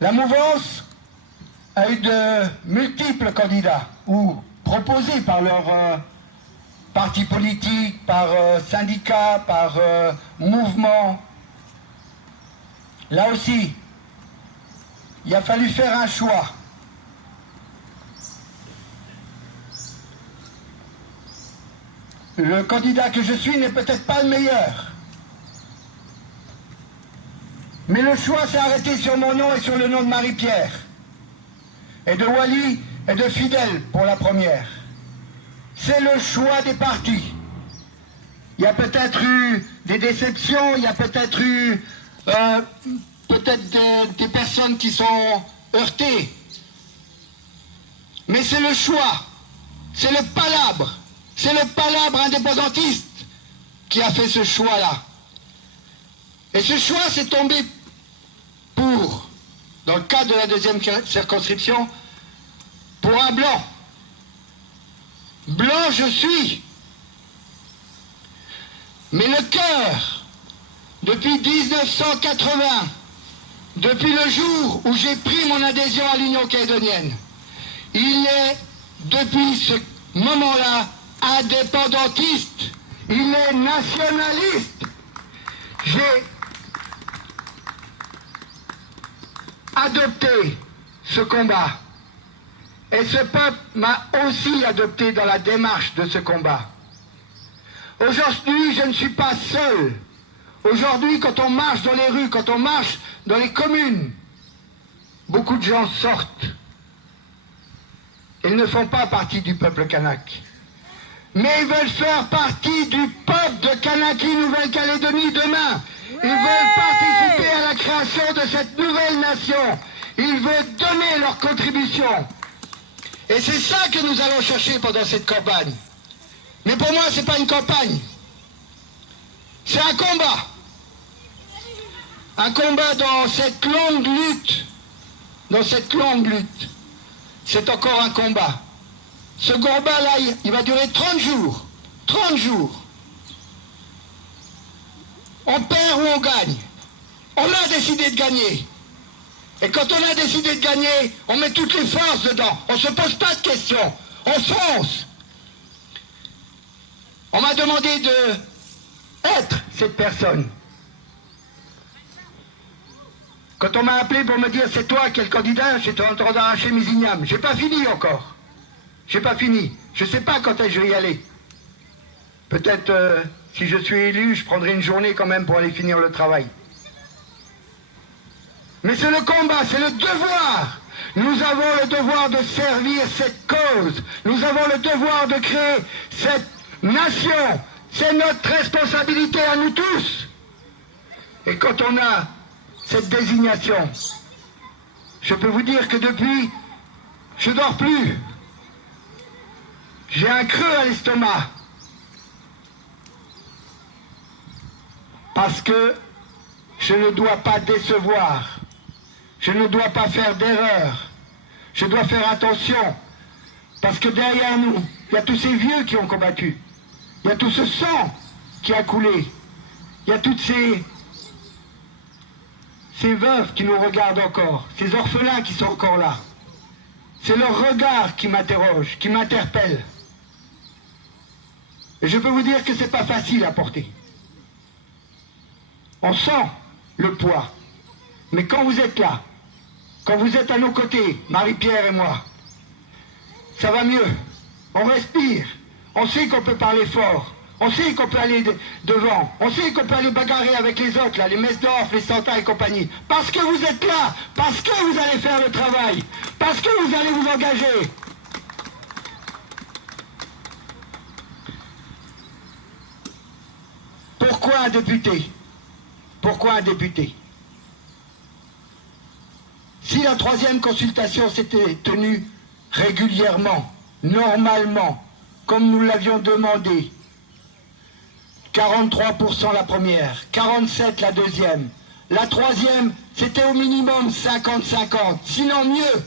La mouvance a eu de multiples candidats, ou proposés par leur parti politique, par syndicat, par mouvement. Là aussi, il a fallu faire un choix. Le candidat que je suis n'est peut-être pas le meilleur. Mais le choix s'est arrêté sur mon nom et sur le nom de Marie-Pierre. Et de Wally et de Fidel pour la première. C'est le choix des partis. Il y a peut-être eu des déceptions, il y a peut-être eu des personnes qui sont heurtées. Mais c'est le choix, c'est le palabre indépendantiste qui a fait ce choix-là. Et ce choix s'est tombé pour, dans le cadre de la deuxième circonscription, pour un blanc. Blanc je suis. Mais le cœur, depuis 1980, depuis le jour où j'ai pris mon adhésion à l'Union calédonienne, il est, depuis ce moment-là, indépendantiste. Il est nationaliste. J'ai adopté ce combat. Et ce peuple m'a aussi adopté dans la démarche de ce combat. Aujourd'hui, je ne suis pas seul. Aujourd'hui, quand on marche dans les rues, quand on marche dans les communes, beaucoup de gens sortent. Ils ne font pas partie du peuple kanak. Mais ils veulent faire partie du peuple de Kanaki Nouvelle-Calédonie demain. Ils veulent participer à la création de cette nouvelle nation. Ils veulent donner leur contribution. Et c'est ça que nous allons chercher pendant cette campagne. Mais pour moi, ce n'est pas une campagne. C'est un combat. Un combat dans cette longue lutte. Dans cette longue lutte. C'est encore un combat. Ce combat-là, il va durer 30 jours. 30 jours. On perd ou on gagne. On a décidé de gagner. Et quand on a décidé de gagner, on met toutes les forces dedans. On ne se pose pas de questions. On fonce. On m'a demandé de être cette personne. Quand on m'a appelé pour me dire c'est toi qui es le candidat, j'étais en train d'arracher mes ignames. J'ai pas fini encore. J'ai pas fini. Je sais pas quand est-ce que je vais y aller. Peut-être si je suis élu, je prendrai une journée quand même pour aller finir le travail. Mais c'est le combat, c'est le devoir. Nous avons le devoir de servir cette cause. Nous avons le devoir de créer cette nation. C'est notre responsabilité à nous tous. Et quand on a cette désignation, je peux vous dire que depuis, je dors plus. J'ai un creux à l'estomac. Parce que je ne dois pas décevoir. Je ne dois pas faire d'erreur. Je dois faire attention. Parce que derrière nous, il y a tous ces vieux qui ont combattu. Il y a tout ce sang qui a coulé. Il y a toutes ces veuves qui nous regardent encore. Ces orphelins qui sont encore là. C'est leur regard qui m'interroge, qui m'interpelle. Et je peux vous dire que c'est pas facile à porter. On sent le poids. Mais quand vous êtes là, quand vous êtes à nos côtés, Marie-Pierre et moi, ça va mieux. On respire. On sait qu'on peut parler fort. On sait qu'on peut aller devant. On sait qu'on peut aller bagarrer avec les autres, là, les Mesdorf, les Santa et compagnie. Parce que vous êtes là. Parce que vous allez faire le travail. Parce que vous allez vous engager. Pourquoi un député? Pourquoi un député? Si la troisième consultation s'était tenue régulièrement, normalement, comme nous l'avions demandé, 43% la première, 47% la deuxième, la troisième, c'était au minimum 50-50, sinon mieux.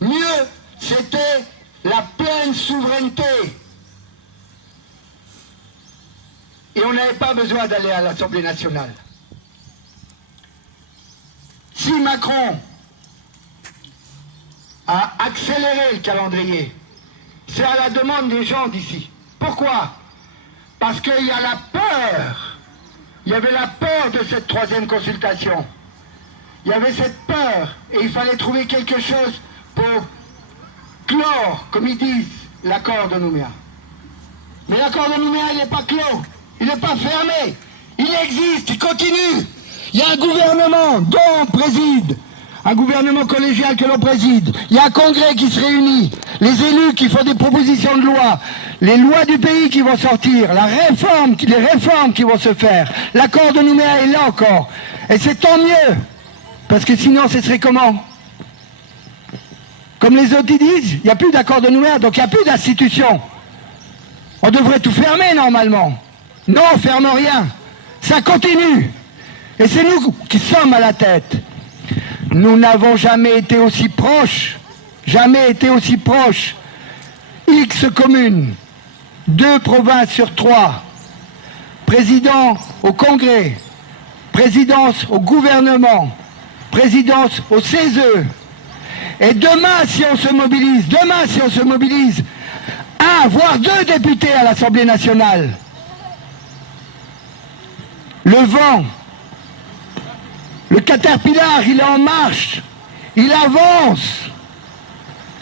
Mieux, c'était la pleine souveraineté. Et on n'avait pas besoin d'aller à l'Assemblée nationale. Si Macron à accélérer le calendrier. C'est à la demande des gens d'ici. Pourquoi? Parce qu'il y a la peur. Il y avait la peur de cette troisième consultation. Il y avait cette peur et il fallait trouver quelque chose pour clore, comme ils disent, l'accord de Nouméa. Mais l'accord de Nouméa, il n'est pas clos, il n'est pas fermé, il existe, il continue. Il y a un gouvernement dont on préside, un gouvernement collégial que l'on préside, il y a un congrès qui se réunit, les élus qui font des propositions de loi, les lois du pays qui vont sortir, les réformes qui vont se faire. L'accord de Nouméa est là encore. Et c'est tant mieux, parce que sinon ce serait comment? Comme les autres ils disent, il n'y a plus d'accord de Nouméa, donc il n'y a plus d'institution. On devrait tout fermer normalement. Non, on ferme rien. Ça continue. Et c'est nous qui sommes à la tête. Nous n'avons jamais été aussi proches. Jamais été aussi proches. X communes. 2 provinces sur 3. Président au Congrès. Présidence au gouvernement. Présidence au CESE. Et demain, si on se mobilise, 1 voire 2 députés à l'Assemblée nationale. Le vent, le caterpillar, il est en marche, il avance.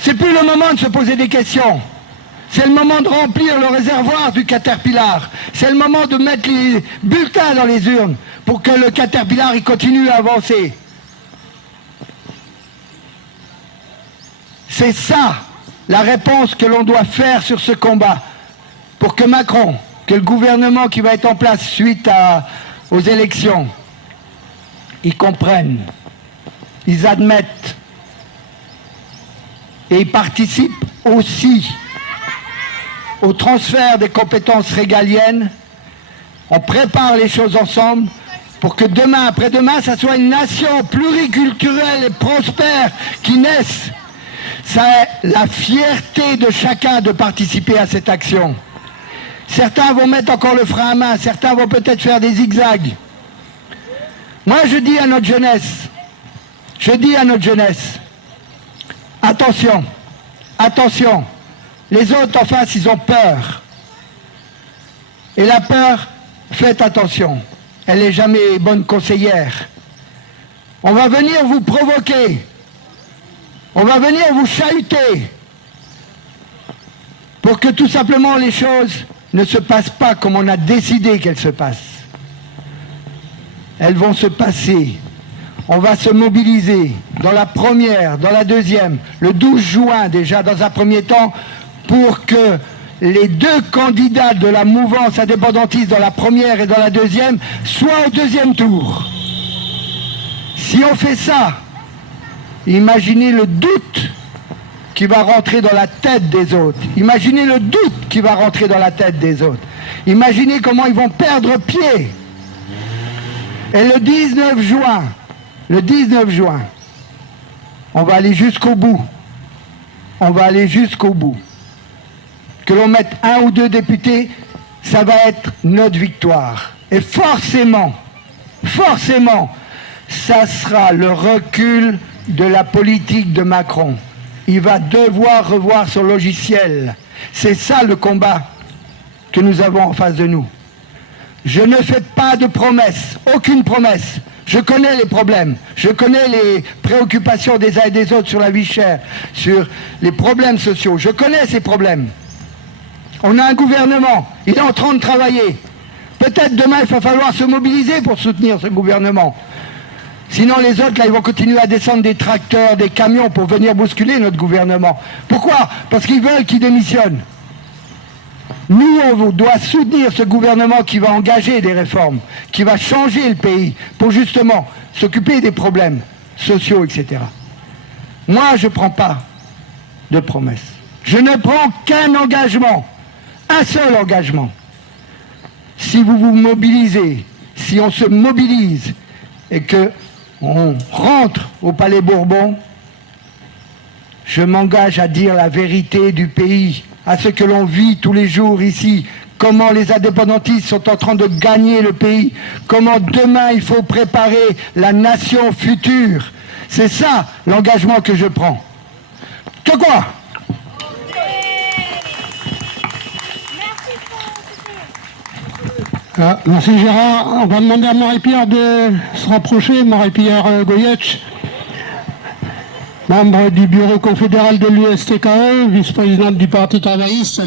C'est plus le moment de se poser des questions. C'est le moment de remplir le réservoir du caterpillar. C'est le moment de mettre les bulletins dans les urnes pour que le caterpillar il continue à avancer. C'est ça la réponse que l'on doit faire sur ce combat pour que Macron, que le gouvernement qui va être en place suite aux élections, ils comprennent, ils admettent et ils participent aussi au transfert des compétences régaliennes. On prépare les choses ensemble pour que demain, après-demain, ça soit une nation pluriculturelle et prospère qui naisse. C'est la fierté de chacun de participer à cette action. Certains vont mettre encore le frein à main, certains vont peut-être faire des zigzags. Moi je dis à notre jeunesse, attention, attention, les autres en face ils ont peur. Et la peur, faites attention, elle n'est jamais bonne conseillère. On va venir vous provoquer. On va venir vous chahuter pour que tout simplement les choses ne se passent pas comme on a décidé qu'elles se passent. Elles vont se passer. On va se mobiliser dans la première, dans la deuxième, le 12 juin déjà dans un premier temps pour que les 2 candidats de la mouvance indépendantiste dans la première et dans la deuxième soient au deuxième tour. Si on fait ça, imaginez le doute qui va rentrer dans la tête des autres. Imaginez le doute qui va rentrer dans la tête des autres. Imaginez comment ils vont perdre pied. Et le 19 juin, on va aller jusqu'au bout. On va aller jusqu'au bout. Que l'on mette 1 ou 2 députés, ça va être notre victoire. Et forcément, ça sera le recul de la politique de Macron. Il va devoir revoir son logiciel. C'est ça le combat que nous avons en face de nous. Je ne fais pas de promesses, aucune promesse. Je connais les problèmes, je connais les préoccupations des uns et des autres sur la vie chère, sur les problèmes sociaux. Je connais ces problèmes. On a un gouvernement, il est en train de travailler. Peut-être demain il va falloir se mobiliser pour soutenir ce gouvernement. Sinon les autres, là, ils vont continuer à descendre des tracteurs, des camions pour venir bousculer notre gouvernement. Pourquoi? Parce qu'ils veulent qu'il démissionne. Nous, on doit soutenir ce gouvernement qui va engager des réformes, qui va changer le pays pour justement s'occuper des problèmes sociaux, etc. Moi, je ne prends pas de promesses. Je ne prends qu'un engagement, un seul engagement. Si vous vous mobilisez, si on se mobilise et que on rentre au Palais Bourbon, je m'engage à dire la vérité du pays, à ce que l'on vit tous les jours ici, comment les indépendantistes sont en train de gagner le pays, comment demain il faut préparer la nation future. C'est ça l'engagement que je prends. C'est quoi? Ah, merci Gérard. On va demander à Marie-Pierre de se rapprocher. Marie-Pierre Goyetch, membre du bureau confédéral de l'USTKE, vice-présidente du Parti travailliste.